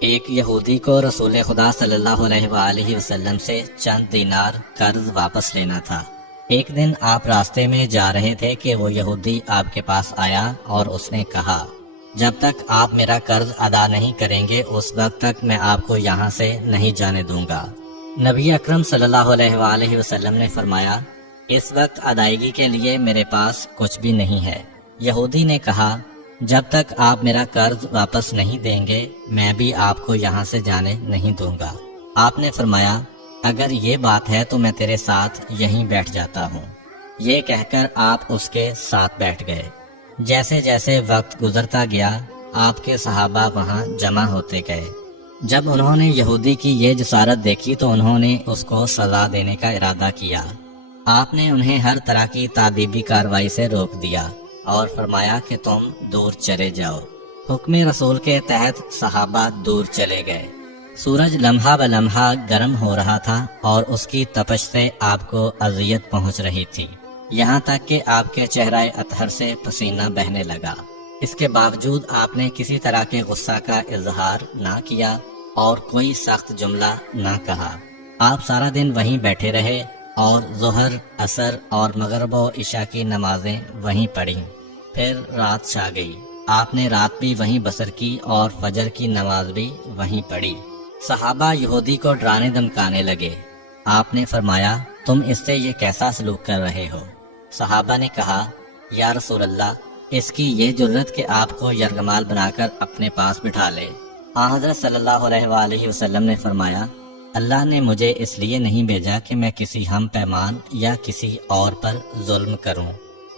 ایک یہودی کو رسول خدا صلی اللہ علیہ وآلہ وسلم سے چند دینار قرض واپس لینا تھا۔ ایک دن آپ راستے میں جا رہے تھے کہ وہ یہودی آپ کے پاس آیا اور اس نے کہا، جب تک آپ میرا قرض ادا نہیں کریں گے اس وقت تک میں آپ کو یہاں سے نہیں جانے دوں گا۔ نبی اکرم صلی اللہ علیہ وآلہ وسلم نے فرمایا، اس وقت ادائیگی کے لیے میرے پاس کچھ بھی نہیں ہے۔ یہودی نے کہا، جب تک آپ میرا قرض واپس نہیں دیں گے میں بھی آپ کو یہاں سے جانے نہیں دوں گا۔ آپ نے فرمایا، اگر یہ بات ہے تو میں تیرے ساتھ یہیں بیٹھ جاتا ہوں۔ یہ کہہ کر آپ اس کے ساتھ بیٹھ گئے۔ جیسے جیسے وقت گزرتا گیا آپ کے صحابہ وہاں جمع ہوتے گئے۔ جب انہوں نے یہودی کی یہ جسارت دیکھی تو انہوں نے اس کو سزا دینے کا ارادہ کیا۔ آپ نے انہیں ہر طرح کی تادیبی کارروائی سے روک دیا اور فرمایا کہ تم دور چلے جاؤ۔ حکم رسول کے تحت صحابہ دور چلے گئے۔ سورج لمحہ بلمحہ گرم ہو رہا تھا اور اس کی تپش سے آپ کو اذیت پہنچ رہی تھی، یہاں تک کہ آپ کے چہرہ اطہر سے پسینہ بہنے لگا۔ اس کے باوجود آپ نے کسی طرح کے غصہ کا اظہار نہ کیا اور کوئی سخت جملہ نہ کہا۔ آپ سارا دن وہیں بیٹھے رہے اور ظہر، عصر اور مغرب و عشاء کی نمازیں وہیں پڑھیں۔ پھر رات چھا گئی۔ آپ نے رات بھی وہیں بسر کی اور فجر کی نماز بھی وہیں پڑھی۔ صحابہ یہودی کو ڈرانے دھمکانے لگے۔ آپ نے فرمایا، تم اس سے یہ کیسا سلوک کر رہے ہو؟ صحابہ نے کہا، یا رسول اللہ، اس کی یہ جرت کہ آپ کو یرغمال بنا کر اپنے پاس بٹھا لے۔ آن حضرت صلی اللہ علیہ وآلہ وسلم نے فرمایا، اللہ نے مجھے اس لیے نہیں بھیجا کہ میں کسی ہم پیمان یا کسی اور پر ظلم کروں۔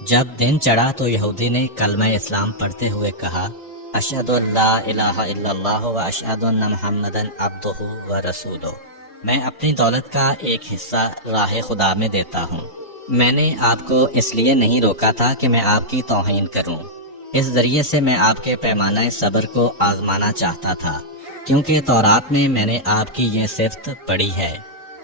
جب دن چڑھا تو یہودی نے کلمہ اسلام پڑھتے ہوئے کہا، اشہد ان لا الہ الا اللہ و اشہد ان محمدن عبدہ و رسولہ۔ میں اپنی دولت کا ایک حصہ راہ خدا میں دیتا ہوں۔ میں نے آپ کو اس لیے نہیں روکا تھا کہ میں آپ کی توہین کروں۔ اس ذریعے سے میں آپ کے پیمانہ صبر کو آزمانا چاہتا تھا، کیونکہ تورات میں نے آپ کی یہ صفت پڑھی ہے،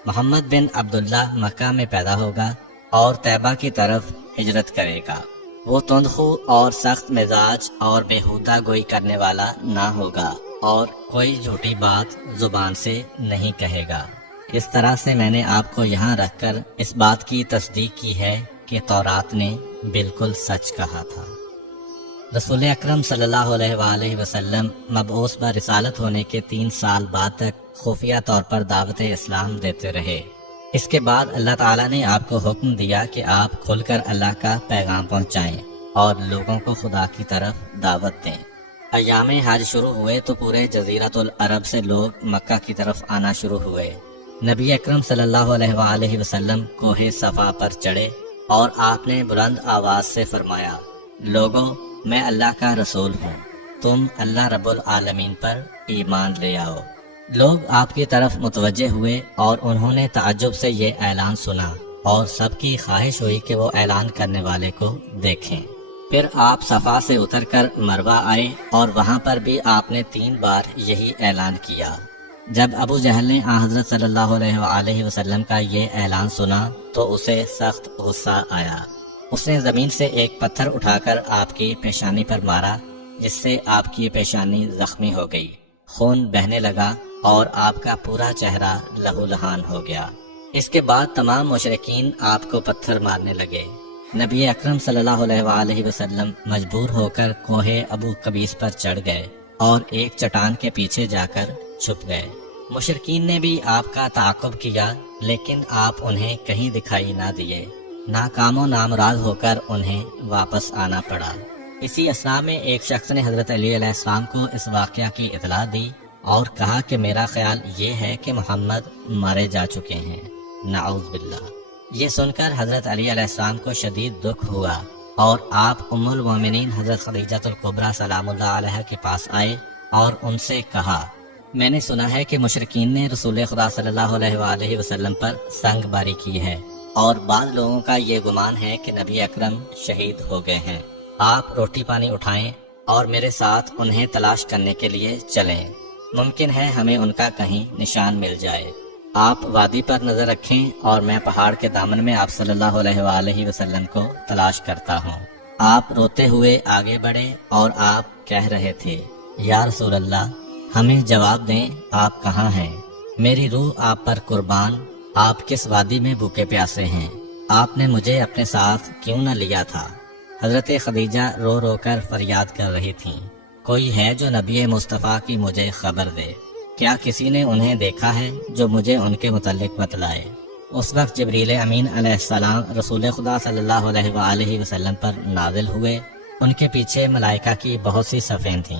محمد بن عبداللہ مکہ میں پیدا ہوگا اور طیبہ کی طرف ہجرت کرے گا۔ وہ تندخو اور سخت مزاج اور بیہودہ گوئی کرنے والا نہ ہوگا اور کوئی جھوٹی بات زبان سے نہیں کہے گا۔ اس طرح سے میں نے آپ کو یہاں رکھ کر اس بات کی تصدیق کی ہے کہ تورات نے بالکل سچ کہا تھا۔ رسول اکرم صلی اللہ علیہ وآلہ وسلم مبعوث برسالت ہونے کے 3 سال بعد تک خفیہ طور پر دعوت اسلام دیتے رہے۔ اس کے بعد اللہ تعالیٰ نے آپ کو حکم دیا کہ آپ کھل کر اللہ کا پیغام پہنچائیں اور لوگوں کو خدا کی طرف دعوت دیں۔ ایام حج شروع ہوئے تو پورے جزیرۃ العرب سے لوگ مکہ کی طرف آنا شروع ہوئے۔ نبی اکرم صلی اللہ علیہ وآلہ وسلم کوہ صفا پر چڑھے اور آپ نے بلند آواز سے فرمایا، لوگو، میں اللہ کا رسول ہوں، تم اللہ رب العالمین پر ایمان لے آؤ۔ لوگ آپ کی طرف متوجہ ہوئے اور انہوں نے تعجب سے یہ اعلان سنا اور سب کی خواہش ہوئی کہ وہ اعلان کرنے والے کو دیکھیں۔ پھر آپ صفا سے اتر کر مروہ آئے اور وہاں پر بھی آپ نے 3 بار یہی اعلان کیا۔ جب ابو جہل نے آن حضرت صلی اللہ علیہ وآلہ وسلم کا یہ اعلان سنا تو اسے سخت غصہ آیا۔ اس نے زمین سے ایک پتھر اٹھا کر آپ کی پیشانی پر مارا، جس سے آپ کی پیشانی زخمی ہو گئی، خون بہنے لگا اور آپ کا پورا چہرہ لہو لہان ہو گیا۔ اس کے بعد تمام مشرکین آپ کو پتھر مارنے لگے۔ نبی اکرم صلی اللہ علیہ وآلہ وسلم مجبور ہو کر کوہ ابو قبیس پر چڑھ گئے اور ایک چٹان کے پیچھے جا کر چھپ گئے۔ مشرکین نے بھی آپ کا تعاقب کیا لیکن آپ انہیں کہیں دکھائی نہ دیے۔ ناکام و نامراد ہو کر انہیں واپس آنا پڑا۔ اسی اثناء میں ایک شخص نے حضرت علی علیہ السلام کو اس واقعہ کی اطلاع دی اور کہا کہ میرا خیال یہ ہے کہ محمد مارے جا چکے ہیں، نعوذ باللہ۔ یہ سن کر حضرت علی علیہ السلام کو شدید دکھ ہوا اور آپ ام المومنین حضرت خدیجہ الکبریٰ سلام اللہ علیہ کے پاس آئے اور ان سے کہا، میں نے سنا ہے کہ مشرکین نے رسول خدا صلی اللہ علیہ وآلہ وسلم پر سنگ باری کی ہے اور بعض لوگوں کا یہ گمان ہے کہ نبی اکرم شہید ہو گئے ہیں۔ آپ روٹی پانی اٹھائیں اور میرے ساتھ انہیں تلاش کرنے کے لیے چلیں، ممکن ہے ہمیں ان کا کہیں نشان مل جائے۔ آپ وادی پر نظر رکھیں اور میں پہاڑ کے دامن میں آپ صلی اللہ علیہ وآلہ وسلم کو تلاش کرتا ہوں۔ آپ روتے ہوئے آگے بڑھے اور آپ کہہ رہے تھے، یا رسول اللہ، ہمیں جواب دیں آپ کہاں ہیں؟ میری روح آپ پر قربان، آپ کس وادی میں بھوکے پیاسے ہیں؟ آپ نے مجھے اپنے ساتھ کیوں نہ لیا تھا؟ حضرت خدیجہ رو رو کر فریاد کر رہی تھیں، کوئی ہے جو نبی مصطفیٰ کی مجھے خبر دے؟ کیا کسی نے انہیں دیکھا ہے جو مجھے ان کے متعلق بتلائے؟ اس وقت جبریل امین علیہ السلام رسول خدا صلی اللہ علیہ وآلہ وسلم پر نازل ہوئے۔ ان کے پیچھے ملائکہ کی بہت سی صفیں تھیں۔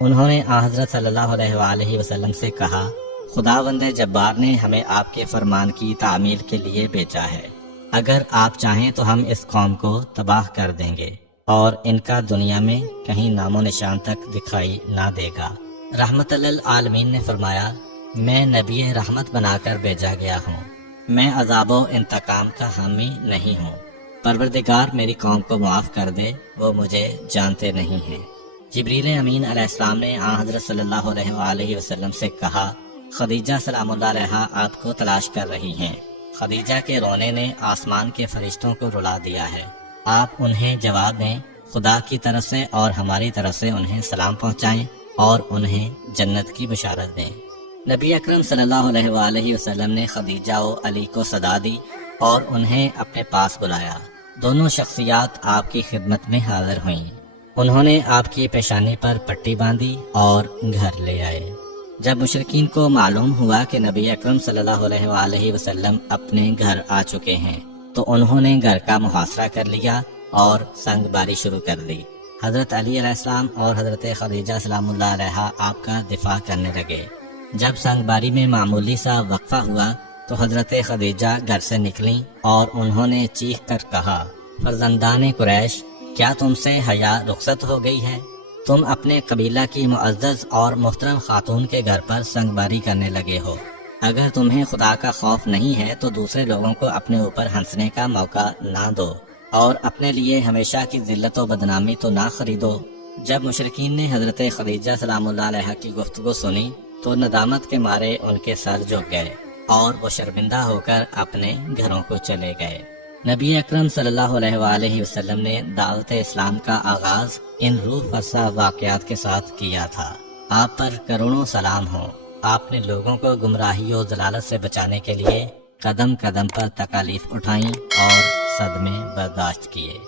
انہوں نے حضرت صلی اللہ علیہ وآلہ وسلم سے کہا، خداوند جبار نے ہمیں آپ کے فرمان کی تعمیل کے لیے بھیجا ہے۔ اگر آپ چاہیں تو ہم اس قوم کو تباہ کر دیں گے اور ان کا دنیا میں کہیں نام و نشان تک دکھائی نہ دے گا۔ رحمت للعالمین نے فرمایا، میں نبی رحمت بنا کر بھیجا گیا ہوں، میں عذاب و انتقام کا حامی نہیں ہوں۔ پروردگار میری قوم کو معاف کر دے، وہ مجھے جانتے نہیں ہیں۔ جبریل امین علیہ السلام نے حضرت صلی اللہ علیہ وآلہ وسلم سے کہا، خدیجہ سلام اللہ علیہا آپ کو تلاش کر رہی ہیں۔ خدیجہ کے رونے نے آسمان کے فرشتوں کو رلا دیا ہے۔ آپ انہیں جواب دیں، خدا کی طرف سے اور ہماری طرف سے انہیں سلام پہنچائیں اور انہیں جنت کی بشارت دیں۔ نبی اکرم صلی اللہ علیہ وآلہ وسلم نے خدیجہ و علی کو صدا دی اور انہیں اپنے پاس بلایا۔ دونوں شخصیات آپ کی خدمت میں حاضر ہوئیں۔ انہوں نے آپ کی پیشانی پر پٹی باندھی اور گھر لے آئے۔ جب مشرکین کو معلوم ہوا کہ نبی اکرم صلی اللہ علیہ وآلہ وسلم اپنے گھر آ چکے ہیں تو انہوں نے گھر کا محاصرہ کر لیا اور سنگ باری شروع کر دی۔ حضرت علی علیہ السلام اور حضرت خدیجہ سلام اللہ علیہا آپ کا دفاع کرنے لگے۔ جب سنگ باری میں معمولی سا وقفہ ہوا تو حضرت خدیجہ گھر سے نکلیں اور انہوں نے چیخ کر کہا، فرزندان قریش، کیا تم سے حیا رخصت ہو گئی ہے؟ تم اپنے قبیلہ کی معزز اور محترم خاتون کے گھر پر سنگ باری کرنے لگے ہو۔ اگر تمہیں خدا کا خوف نہیں ہے تو دوسرے لوگوں کو اپنے اوپر ہنسنے کا موقع نہ دو اور اپنے لیے ہمیشہ کی ذلت و بدنامی تو نہ خریدو۔ جب مشرکین نے حضرت خدیجہ سلام اللہ علیہ کی گفتگو سنی تو ندامت کے مارے ان کے سر جھک گئے اور وہ شرمندہ ہو کر اپنے گھروں کو چلے گئے۔ نبی اکرم صلی اللہ علیہ وآلہ وسلم نے دعوت اسلام کا آغاز ان روح فرسا واقعات کے ساتھ کیا تھا۔ آپ پر کروڑوں سلام ہوں۔ آپ نے لوگوں کو گمراہی و ضلالت سے بچانے کے لیے قدم قدم پر تکالیف اٹھائیں اور صدمے برداشت کیے۔